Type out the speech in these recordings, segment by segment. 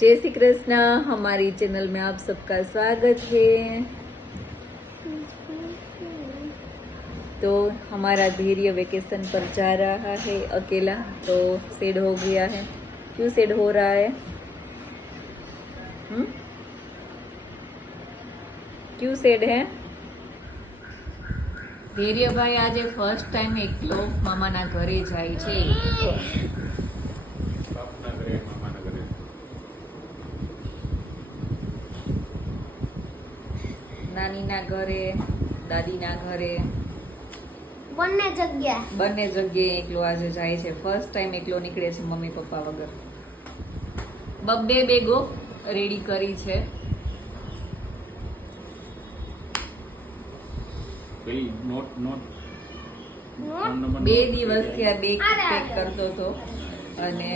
जय श्री कृष्ण। हमारी चैनल में आप सबका स्वागत है। तो हमारा धैर्य वेकेशन पर जा रहा है अकेला, तो सेड हो गया है। क्यों सेड हो रहा है? क्यों सेड है? ધૈર્યભાઈ આજે ફર્સ્ટ ટાઈમ એકલો મામાના ઘરે જાય છે। નાનીના ઘરે, દાદીના ઘરે, બંને જગ્યાએ એકલો આજે જાય છે। ફર્સ્ટ ટાઈમ એકલો નીકળે છે મમ્મી પપ્પા વગર। બબ્બે બેગો રેડી કરી છે। બે દિવસથી આ બેગ પેક કરતો હતો અને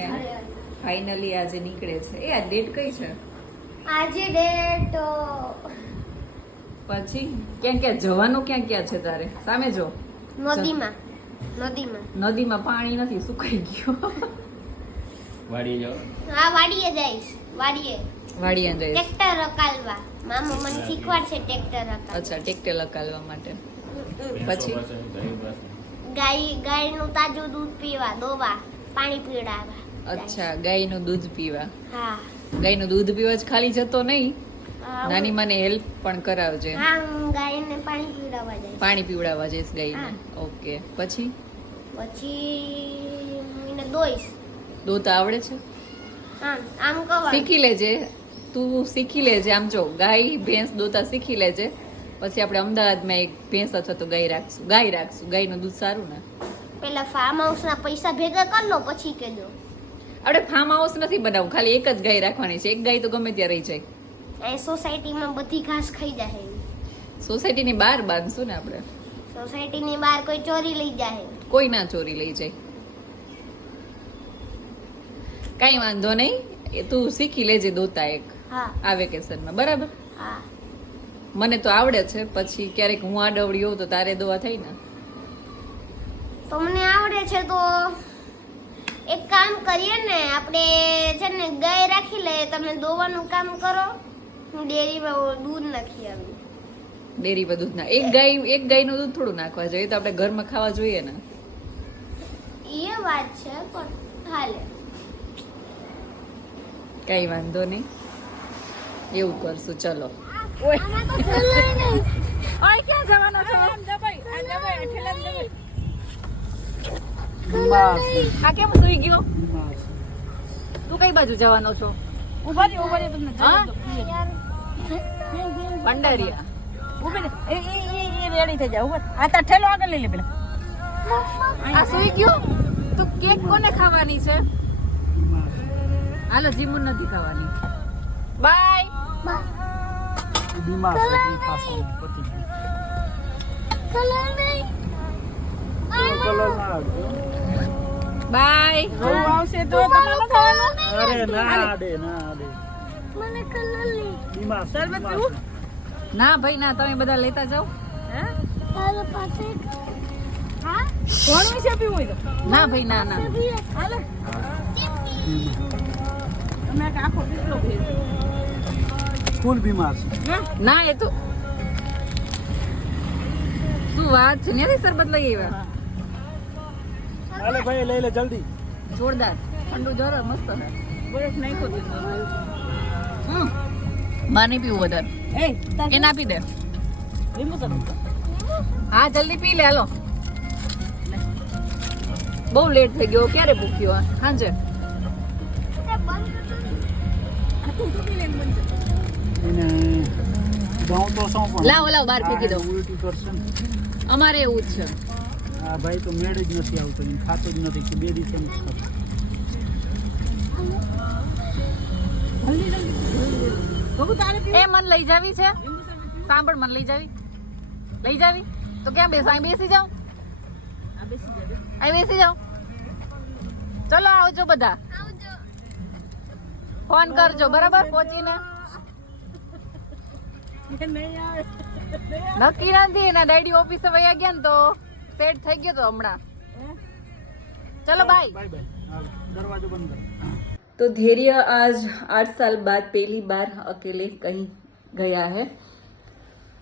ફાઇનલી આજે નીકળે છે। એ આ ડેટ કઈ છે? આજે ડેટ પછી ક્યાં જવાનું ક્યાં છે તારે? સામે જો, નદીમાં પાણી નથી, સુકાઈ ગયો। વાડીએ જાઓ? હા, વાડીએ જઈશ। વાડીએ જઈશ ટ્રેક્ટર હકાલવા। મામા મને શીખવાડશે ટ્રેક્ટર હકાલવા। અચ્છા, ટ્રેક્ટર હકાલવા માટે। પછી ગાયનું તાજું દૂધ પીવા, દોવા, પાણી પીવડાવવા। અચ્છા, ગાયનું દૂધ પીવા। હા, ગાયનું દૂધ પીવા જ ખાલી જતો નહીં, નાની મને હેલ્પ પણ કરાવજે। હા, હું ગાયને પાણી પીવડાવવા જઈશ। પાણી પીવડાવવા જઈશ ગાયને। ઓકે, પછી એને દોઈશ। દોતા આવડે છે? હા, આમ કવા શીખી લેજે, તું શીખી લેજે। આમ જો, ગાય ભેંસ દોતા શીખી લેજે, પછી આપણે અમદાવાદમાં એક ભેંસ અથવા તો ગાય રાખશું। ગાયનું દૂધ સારું ને? પેલા ફાર્મ હાઉસ ના પૈસા ભેગા કર લો, પછી કહેજો। આપણે ફાર્મ હાઉસ નથી બનાવવું, ખાલી એક જ ગાય રાખવાની છે। એક ગાય તો ગમે ત્યાં રહી જાય। એ સોસાયટીમાં બધી ઘાસ ખાઈ જાય। સોસાયટીની બહાર બાંધશું ને આપણે? સોસાયટીની બહાર કોઈ ચોરી લઈ જાય? કોઈ ના ચોરી લઈ જાય, કઈ વાંધો નહીં। એ તું શીખી લેજે દોતા એક આ વેકેશનમાં, બરાબર? હા, મને તો આવડે છે, પછી ક્યારેક હું આડવડી હોઉં તો તારે દોવા થાય ને? તો મને આવડે છે તો એક કામ કરીએ ને, આપણે છે ને ગાય રાખી લઈએ, તમે દોવાનું કામ કરો, હું ડેરીમાં દૂધ નાખી આવી। ડેરી પર દૂધ ના, એક ગાયનું દૂધ થોડું નાખવા જોઈએ, તો આપણે ઘરમાં ખાવા જોઈએ ને? એ વાત છે, પણ હાલે, કઈ વાંધો નહીં, એવું કરશું। ચલો, આમાં તો ચલાય નહીં। ઓય ક્યાં જવાનો છો? આ કેમ સુઈ ગયો? તું કઈ બાજુ જવાનો છો? ભંડારીયા રેડી થઈ જાવ। આ તો ઠેલો આગળ લઈ લે પેલા। આ સુઈ ગયો? તું કેક કોને ખાવાની છે? હાલો, જીમુન નથી ખાવાની। બાય બીમાર છે, પાછો પતી ગયો। કલર નહીં, કલર ના આવજો। બાય। જોવું આવશે તો તમારે ખાવાનું? અરે ના આડે મને કલર નહીં। બીમાર છે, શરબત બીમાર પીવું? છે। ના ભાઈ ના, તમે બધા લેતા જાઓ। હે? તારા પાસે હા કોણ વિશે પીવું હોય તો? ના ભાઈ ના ના, હાલે તમે આખો કેટલો પીવો? ફૂલ બીમાર છે ના, એ તો શું વાત છે? ને શરબત લઈ આવ્યા? હાલે ભાઈ, લઈ લે જલ્દી। જોરદાર ઠંડુ જોર મસ્ત છે। બરફ નાખો તો માની પીવું વધારે? એ ના પી દે। લીંબુ શરબત હા, જલ્દી પી લે, હાલો। બહુ લેટ થઈ ગયો, ક્યારે ભૂખ્યો? હાંજે એને ગાઉં તો શું પણ લાવ બહાર ફેંકી દો। ઉલટી કરશે ને। અમારે એવું જ છે। આ ભાઈ તો મેળ જ નથી આવતો, એને ખાતો જ નથી કે 2 દિવસ નથી ખાતો। એ મન લઈ જાવી છે? સાંભળ, મન લઈ જાવી તો ક્યાં અહીં બેસી જાવ? અહીં બેસી જાવ। ચલો, આવજો બધા, ફોન કરજો, બરાબર? પહોંચીને નક્કી નથી, એના ડેડી ઓફિસે વયા ગયા ને તો સેટ થઈ ગયો તો હમણાં। ચલો બાય। બાય બાય, દરવાજો બંધ કરો। तो धैर्य आज 8 साल बाद पहली बार अकेले कहीं गया है।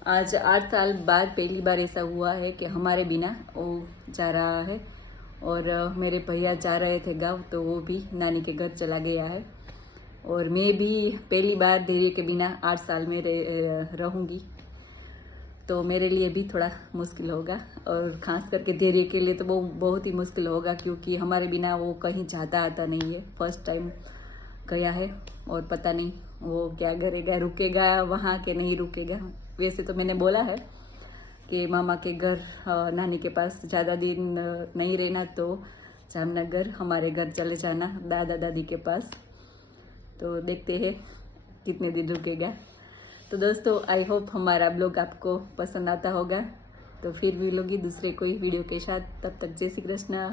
आज 8 साल बाद पहली बार ऐसा हुआ है कि हमारे बिना वो जा रहा है। और मेरे भैया जा रहे थे गाँव, तो वो भी नानी के घर चला गया है। और मैं भी पहली बार धैर्य के बिना 8 साल में रहूँगी, तो मेरे लिए भी थोड़ा मुश्किल होगा। और ख़ास करके धैर्य के लिए तो वो बहुत ही मुश्किल होगा, क्योंकि हमारे बिना वो कहीं जाता आता नहीं है। फर्स्ट टाइम गया है और पता नहीं वो क्या करेगा, रुकेगा वहाँ के नहीं रुकेगा। वैसे तो मैंने बोला है कि मामा के घर नानी के पास ज़्यादा दिन नहीं रहना, तो जामनगर हमारे घर चले जाना दादा दादी के पास। तो देखते हैं कितने दिन रुकेगा। तो दोस्तों, आई होप हमारा ब्लॉग आपको पसंद आता होगा। तो फिर मिलूंगी दूसरे कोई वीडियो के साथ। तब तक जय श्री कृष्णा।